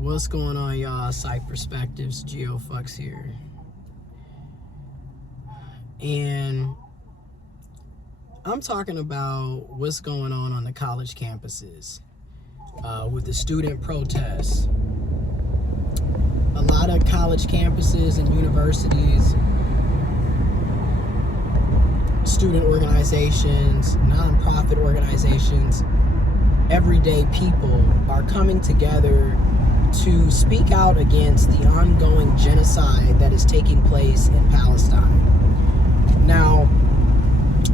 What's going on, y'all? Site Perspectives, GeoFux here. And I'm talking about what's going on the college campuses with the student protests. A lot of college campuses and universities, student organizations, nonprofit organizations, everyday people are coming together to speak out against the ongoing genocide that is taking place in Palestine. Now,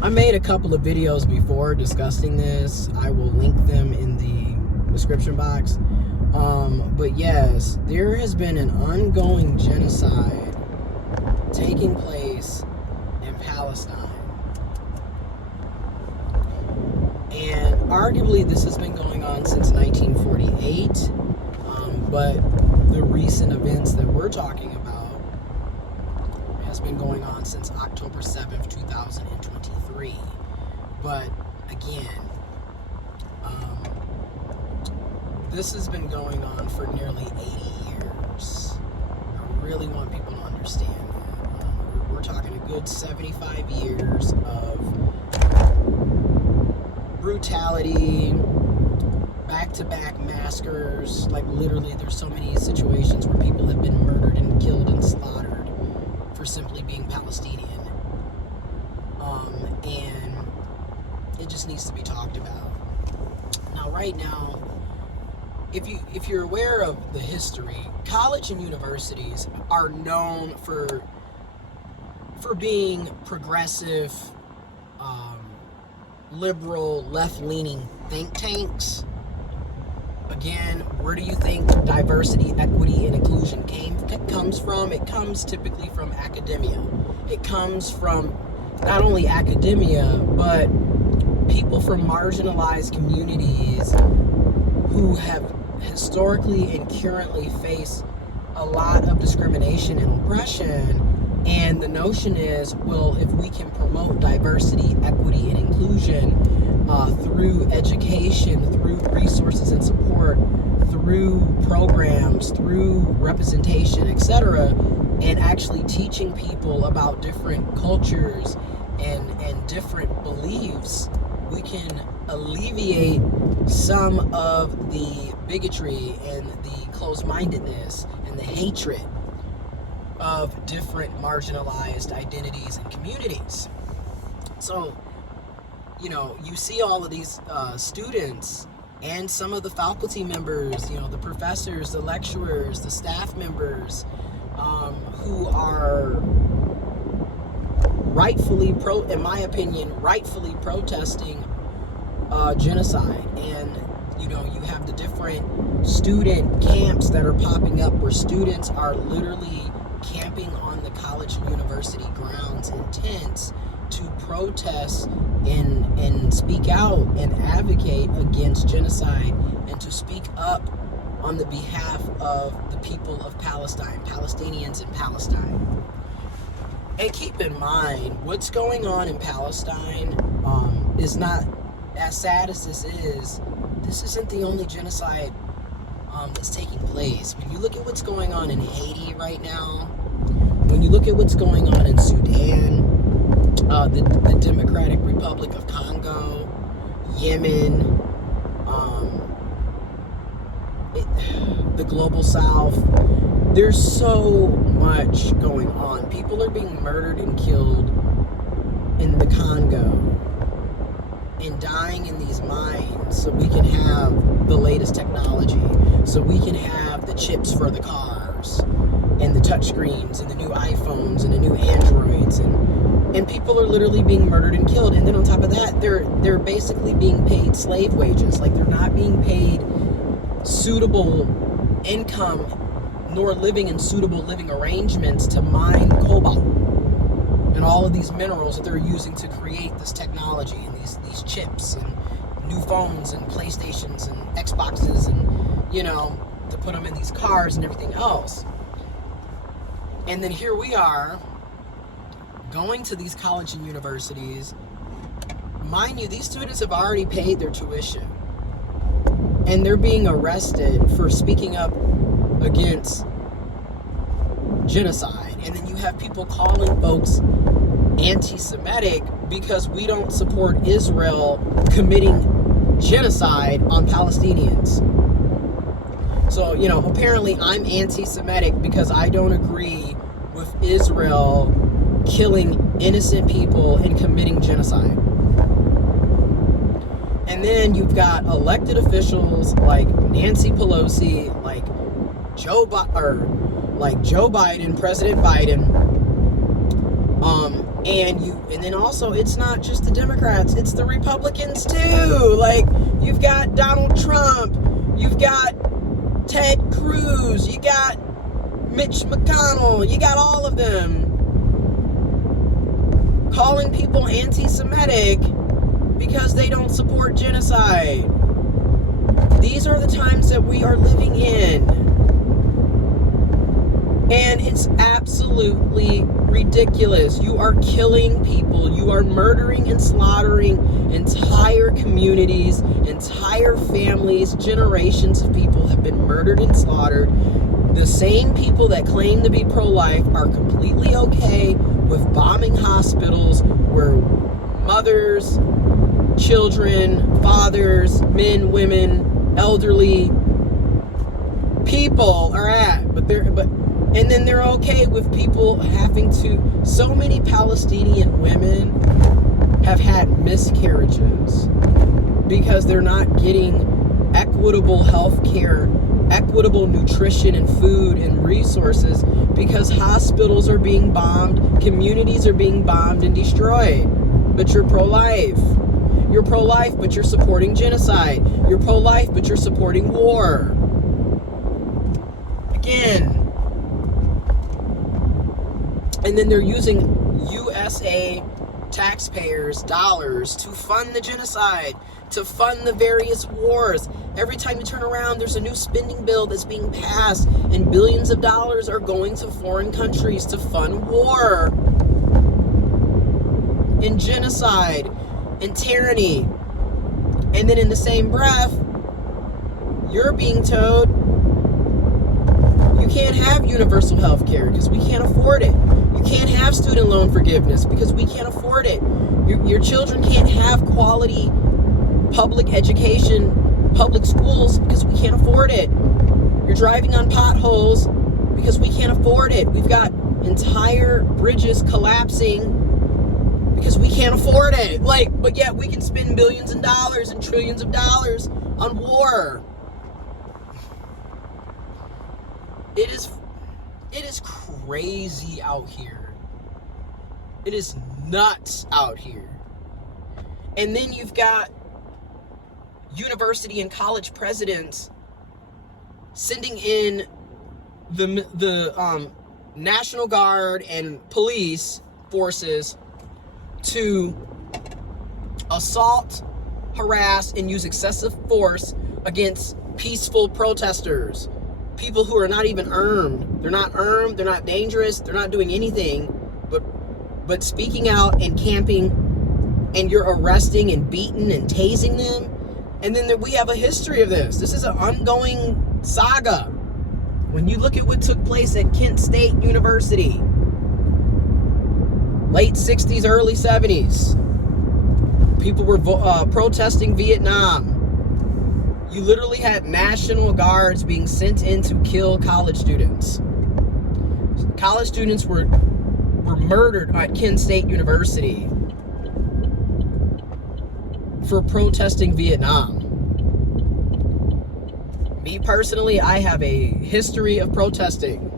I made a couple of videos before discussing this. I will link them in the description box. But yes, there has been an ongoing genocide taking place in Palestine. And arguably this has been going on since 1948. But the recent events that we're talking about has been going on since October 7th, 2023. But again, this has been going on for nearly 80 years. I really want people to understand that. We're talking a good 75 years of brutality, back-to-back massacres. Like literally there's so many situations where people have been murdered and killed and slaughtered for simply being Palestinian. And it just needs to be talked about. Now right now, if you're aware of the history, college and universities are known for being progressive, liberal, left-leaning think tanks. Again, where do you think diversity, equity, and inclusion comes from? It comes typically from academia. It comes from not only academia, but people from marginalized communities who have historically and currently faced a lot of discrimination and oppression. And the notion is, well, if we can promote diversity, equity, and inclusion through education, through resources and support, through programs, through representation, etc., and actually teaching people about different cultures and different beliefs, we can alleviate some of the bigotry and the closed-mindedness and the hatred of different marginalized identities and communities. So, you know, you see all of these students and some of the faculty members, you know, the professors, the lecturers, the staff members, who are rightfully in my opinion, rightfully protesting genocide. And, you know, you have the different student camps that are popping up where students are literally camping on the college and university grounds in tents to protest and speak out and advocate against genocide and to speak up on the behalf of the people of Palestine, Palestinians in Palestine. And keep in mind, what's going on in Palestine is not, as sad as this isn't the only genocide that's taking place. When you look at what's going on in Haiti right now, when you look at what's going on in Sudan, the Democratic Republic of Congo, Yemen, the Global South, there's so much going on. People are being murdered and killed in the Congo and dying in these mines so we can have the latest technology, so we can have the chips for the cars and the touchscreens and the new iPhones and the new Androids, and people are literally being murdered and killed. And then on top of that, they're basically being paid slave wages. Like, they're not being paid suitable income nor living in suitable living arrangements to mine cobalt and all of these minerals that they're using to create this technology and these chips and new phones and PlayStations and Xboxes and, you know, to put them in these cars and everything else. And then here we are going to these college and universities. Mind you, these students have already paid their tuition. and they're being arrested for speaking up against genocide. And then you have people calling folks anti-Semitic because we don't support Israel committing genocide on Palestinians. So, apparently I'm anti-Semitic because I don't agree with Israel killing innocent people and committing genocide. And then you've got elected officials like Nancy Pelosi, like Joe Biden, President Biden, and then also it's not just the Democrats, it's the Republicans too. Like, you've got Donald Trump, you've got Ted Cruz, you got Mitch McConnell, you got all of them calling people anti-Semitic because they don't support genocide. These are the times that we are living in. And it's absolutely ridiculous. You are killing people. You are murdering and slaughtering entire communities, entire families. Generations of people have been murdered and slaughtered. The same people that claim to be pro-life are completely okay with bombing hospitals where mothers, children, fathers, men, women, elderly people are at. And then they're okay with people having to. So many Palestinian women have had miscarriages because they're not getting equitable health care, equitable nutrition and food and resources, because hospitals are being bombed, communities are being bombed and destroyed. But you're pro-life. You're pro-life, but you're supporting genocide. You're pro-life, but you're supporting war. Again. And then they're using USA taxpayers' dollars to fund the genocide, to fund the various wars. Every time you turn around, there's a new spending bill that's being passed, and billions of dollars are going to foreign countries to fund war and genocide and tyranny. And then in the same breath, you're being told you can't have universal health care because we can't afford it. You can't have student loan forgiveness because we can't afford it. Your children can't have quality public education, public schools, because we can't afford it. You're driving on potholes because we can't afford it. We've got entire bridges collapsing because we can't afford it. But yet we can spend billions of dollars and trillions of dollars on war. It is crazy out here. It is nuts out here. And then you've got university and college presidents sending in the National Guard and police forces to assault, harass, and use excessive force against peaceful protesters. People who are not even armed. They're not armed, they're not dangerous, they're not doing anything but speaking out and camping, and you're arresting and beating and tasing them. And then we have a history of this. This is an ongoing saga. When you look at what took place at Kent State University, late 60s, early 70s, people were protesting Vietnam. You literally had National Guards being sent in to kill college students. College students were murdered at Kent State University for protesting Vietnam. Me personally, I have a history of protesting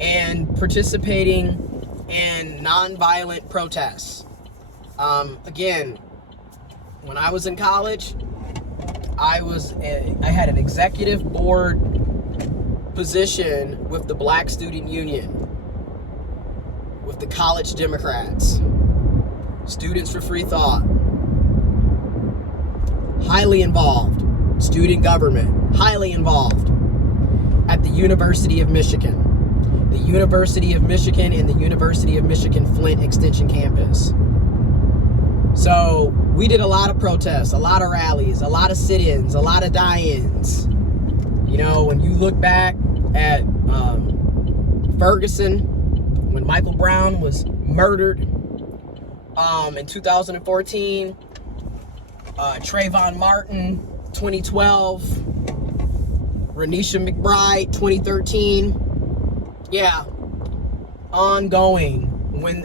and participating in nonviolent protests. Again, when I was in college, I had an executive board position with the Black Student Union, with the College Democrats, Students for Free Thought, highly involved, student government, highly involved, at the University of Michigan, the University of Michigan and the University of Michigan Flint Extension Campus. So we did a lot of protests, a lot of rallies, a lot of sit-ins, a lot of die-ins. You know, when you look back at Ferguson, when Michael Brown was murdered in 2014, Trayvon Martin, 2012, Renisha McBride, 2013. Yeah, ongoing. When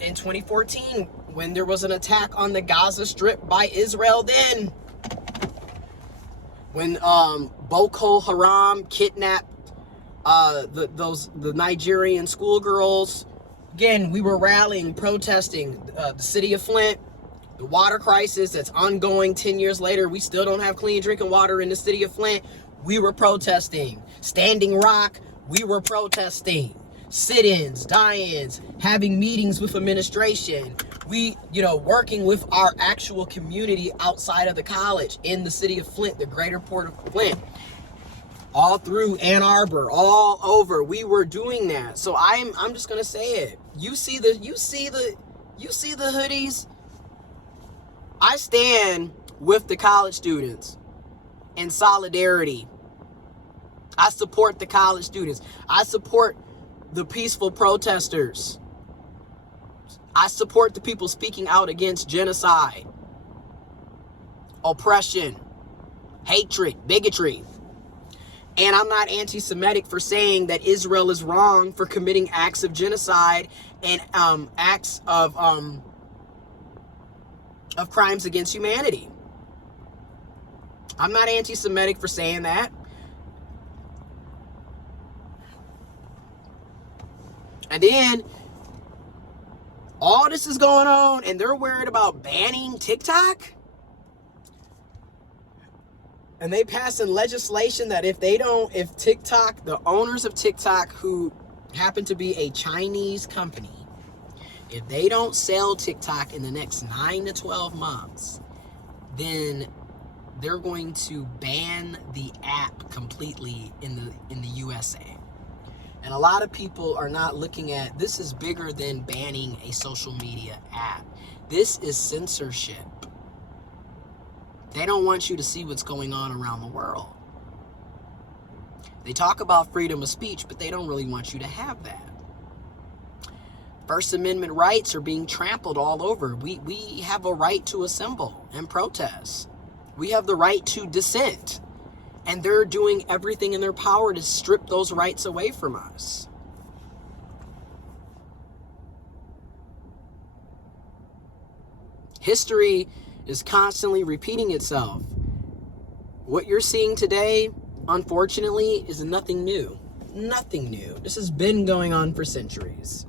in 2014, when there was an attack on the Gaza Strip by Israel, then when Boko Haram kidnapped the Nigerian schoolgirls, again, we were rallying, protesting. The city of Flint, the water crisis that's ongoing 10 years later, we still don't have clean drinking water in the city of Flint. We were protesting. Standing Rock, we were protesting. Sit-ins, die-ins, having meetings with administration. We, working with our actual community outside of the college in the city of Flint, the greater port of Flint, all through Ann Arbor, all over. We were doing that. So I'm just gonna say it. You see the hoodies. I stand with the college students in solidarity. I support the college students. I support the peaceful protesters. I support the people speaking out against genocide, oppression, hatred, bigotry. And I'm not anti-Semitic for saying that Israel is wrong for committing acts of genocide and acts of crimes against humanity. I'm not anti-Semitic for saying that. And then all this is going on and they're worried about banning TikTok? And they passing legislation that if TikTok, the owners of TikTok, who happen to be a Chinese company, if they don't sell TikTok in the next 9 to 12 months, then they're going to ban the app completely in the USA. And a lot of people are not looking at this is bigger than banning a social media app. This is censorship. They don't want you to see what's going on around the world. They talk about freedom of speech, but they don't really want you to have that. First Amendment rights are being trampled all over. We have a right to assemble and protest. We have the right to dissent. And they're doing everything in their power to strip those rights away from us. History is constantly repeating itself. What you're seeing today, unfortunately, is nothing new. Nothing new. This has been going on for centuries.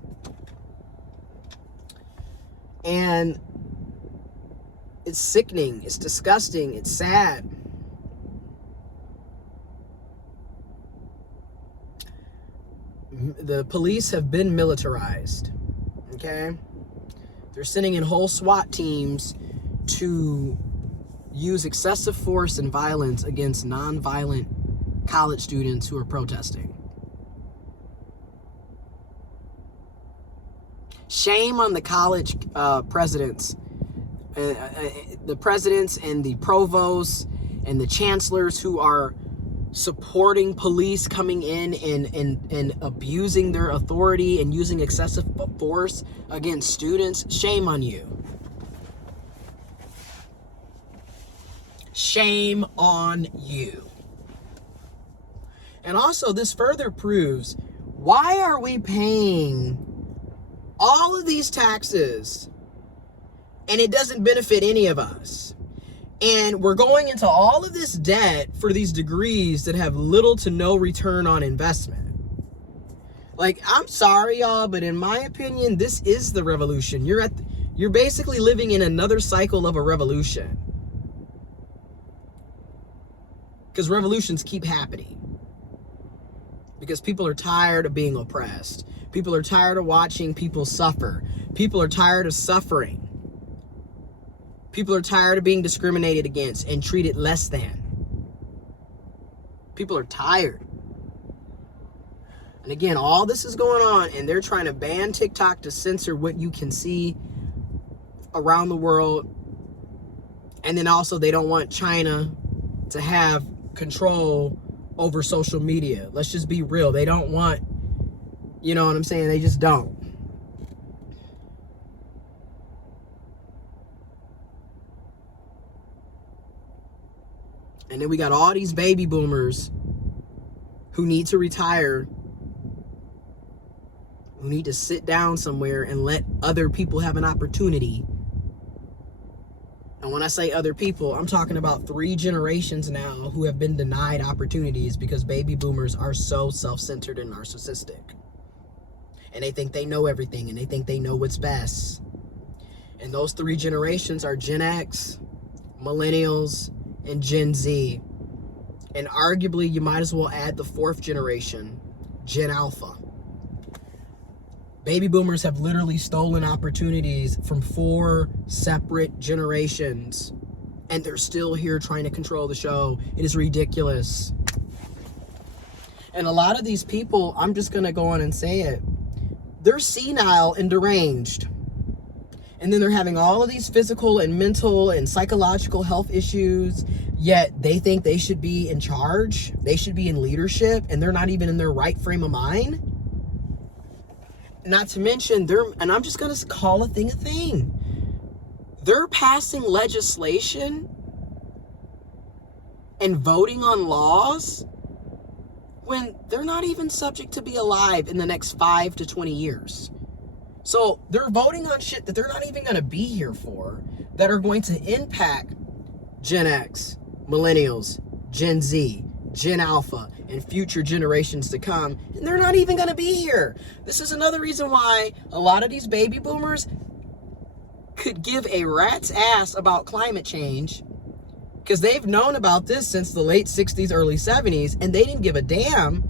And it's sickening. It's disgusting. It's sad. The police have been militarized, okay? They're sending in whole SWAT teams to use excessive force and violence against nonviolent college students who are protesting. Shame on the college presidents, the presidents and the provosts and the chancellors who are supporting police coming in and abusing their authority and using excessive force against students. Shame on you. Shame on you. And also, this further proves, why are we paying all of these taxes and it doesn't benefit any of us? And we're going into all of this debt for these degrees that have little to no return on investment. Like, I'm sorry, y'all, but in my opinion, this is the revolution. You're basically living in another cycle of a revolution. Because revolutions keep happening. Because people are tired of being oppressed. People are tired of watching people suffer. People are tired of suffering. People are tired of being discriminated against and treated less than. People are tired. And again, all this is going on, and they're trying to ban TikTok to censor what you can see around the world. And then also they don't want China to have control over social media. Let's just be real. They don't want, you know what I'm saying? They just don't. And then we got all these baby boomers who need to retire, who need to sit down somewhere and let other people have an opportunity. And when I say other people, I'm talking about 3 generations now who have been denied opportunities because baby boomers are so self-centered and narcissistic. And they think they know everything, and they think they know what's best. And those 3 generations are Gen X, Millennials, and Gen Z. And arguably, you might as well add the 4th generation, Gen Alpha. Baby boomers have literally stolen opportunities from 4 separate generations, and they're still here trying to control the show. It is ridiculous. And a lot of these people, I'm just going to go on and say it, they're senile and deranged. And then they're having all of these physical and mental and psychological health issues, yet they think they should be in charge, they should be in leadership, and they're not even in their right frame of mind. Not to mention, and I'm just going to call a thing, they're passing legislation and voting on laws when they're not even subject to be alive in the next 5 to 20 years. So they're voting on shit that they're not even going to be here for, that are going to impact Gen X, Millennials, Gen Z, Gen Alpha, and future generations to come, and they're not even going to be here. This is another reason why a lot of these baby boomers could give a rat's ass about climate change, because they've known about this since the late 60s, early 70s, and they didn't give a damn,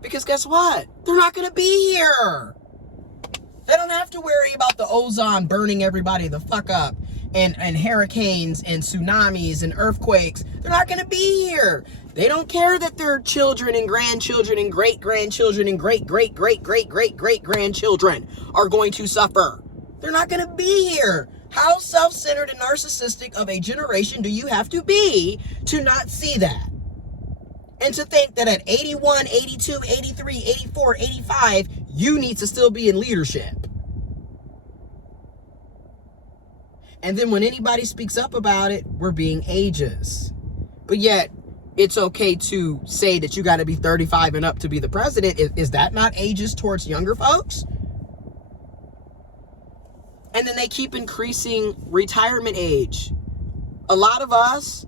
because guess what? They're not going to be here. They don't have to worry about the ozone burning everybody the fuck up, and hurricanes and tsunamis and earthquakes. They're not going to be here. They don't care that their children and grandchildren and great-grandchildren and great-great-great-great-great-great-grandchildren are going to suffer. They're not going to be here. How self-centered and narcissistic of a generation do you have to be to not see that? And to think that at 81, 82, 83, 84, 85, you need to still be in leadership. And then when anybody speaks up about it, we're being ageist. But yet, it's okay to say that you got to be 35 and up to be the president. Is that not ageist towards younger folks? And then they keep increasing retirement age. A lot of us,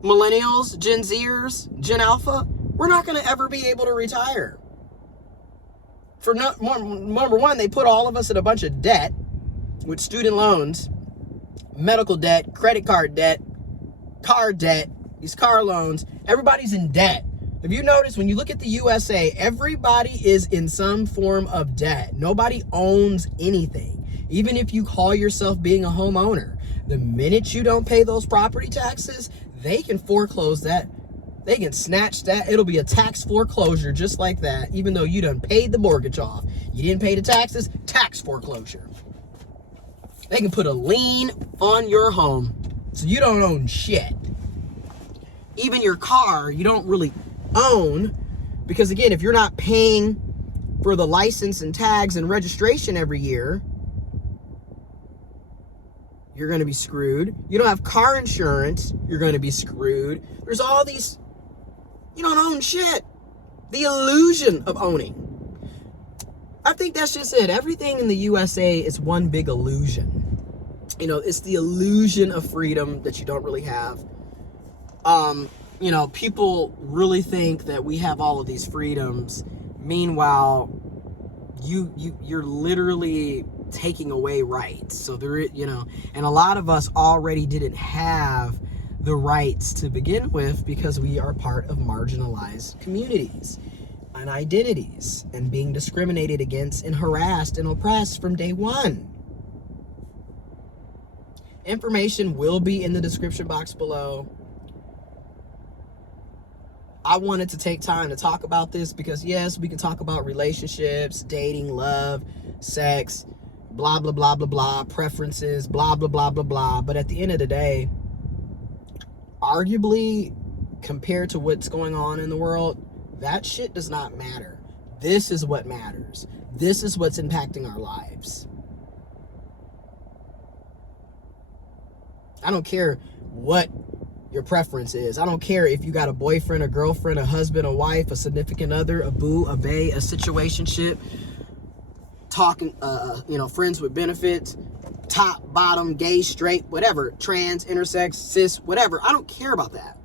Millennials, Gen Zers, Gen Alpha, we're not going to ever be able to retire. Number one, they put all of us in a bunch of debt with student loans, medical debt, credit card debt, car debt, these car loans. Everybody's in debt. If you notice, when you look at the USA, everybody is in some form of debt. Nobody owns anything. Even if you call yourself being a homeowner, the minute you don't pay those property taxes, they can foreclose that. They can snatch that. It'll be a tax foreclosure just like that, even though you done paid the mortgage off. You didn't pay the taxes, tax foreclosure. They can put a lien on your home so you don't own shit. Even your car, you don't really own, because again, if you're not paying for the license and tags and registration every year, you're going to be screwed. You don't have car insurance, you're going to be screwed. There's all these, you don't own shit. The illusion of owning. I think that's just it. Everything in the USA is one big illusion. You know, it's the illusion of freedom that you don't really have. You know, people really think that we have all of these freedoms. Meanwhile, you're literally taking away rights. So there, you know, and a lot of us already didn't have the rights to begin with because we are part of marginalized communities and identities and being discriminated against and harassed and oppressed from day one. Information will be in the description box below. I wanted to take time to talk about this because yes, we can talk about relationships, dating, love, sex, blah, blah, blah, blah, blah, preferences, blah, blah, blah, blah, blah. But at the end of the day, arguably, compared to what's going on in the world, that shit does not matter. This is what matters. This is what's impacting our lives. I don't care what your preference is. I don't care if you got a boyfriend, a girlfriend, a husband, a wife, a significant other, a boo, a bae, a situationship, talking, friends with benefits, top, bottom, gay, straight, whatever, trans, intersex, cis, whatever. I don't care about that.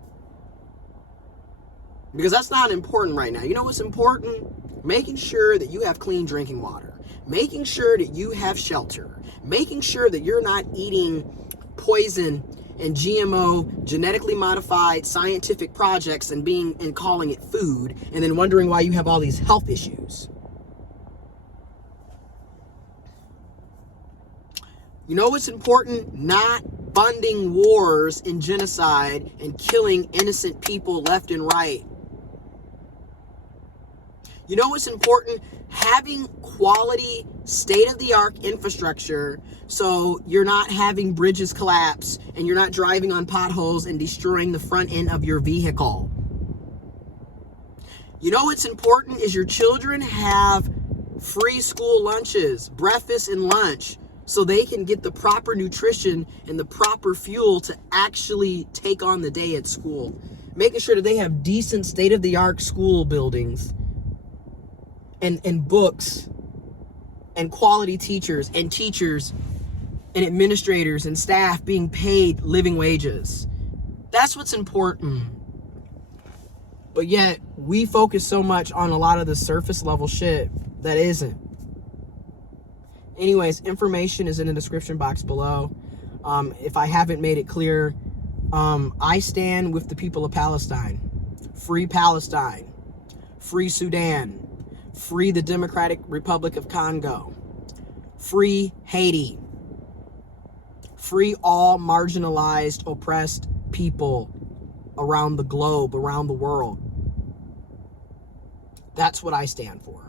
Because that's not important right now. You know what's important? Making sure that you have clean drinking water. Making sure that you have shelter. Making sure that you're not eating poison and GMO, genetically modified scientific projects and calling it food, and then wondering why you have all these health issues. You know what's important? Not funding wars and genocide and killing innocent people left and right. You know what's important? Having quality, state-of-the-art infrastructure so you're not having bridges collapse and you're not driving on potholes and destroying the front end of your vehicle. You know what's important is your children have free school lunches, breakfast and lunch, so they can get the proper nutrition and the proper fuel to actually take on the day at school. Making sure that they have decent state-of-the-art school buildings and books and quality teachers and administrators and staff being paid living wages. That's what's important. But yet we focus so much on a lot of the surface level shit that isn't. Anyways, information is in the description box below. If I haven't made it clear, I stand with the people of Palestine. Free Palestine. Free Sudan. Free the Democratic Republic of Congo. Free Haiti. Free all marginalized, oppressed people around the globe, around the world. That's what I stand for.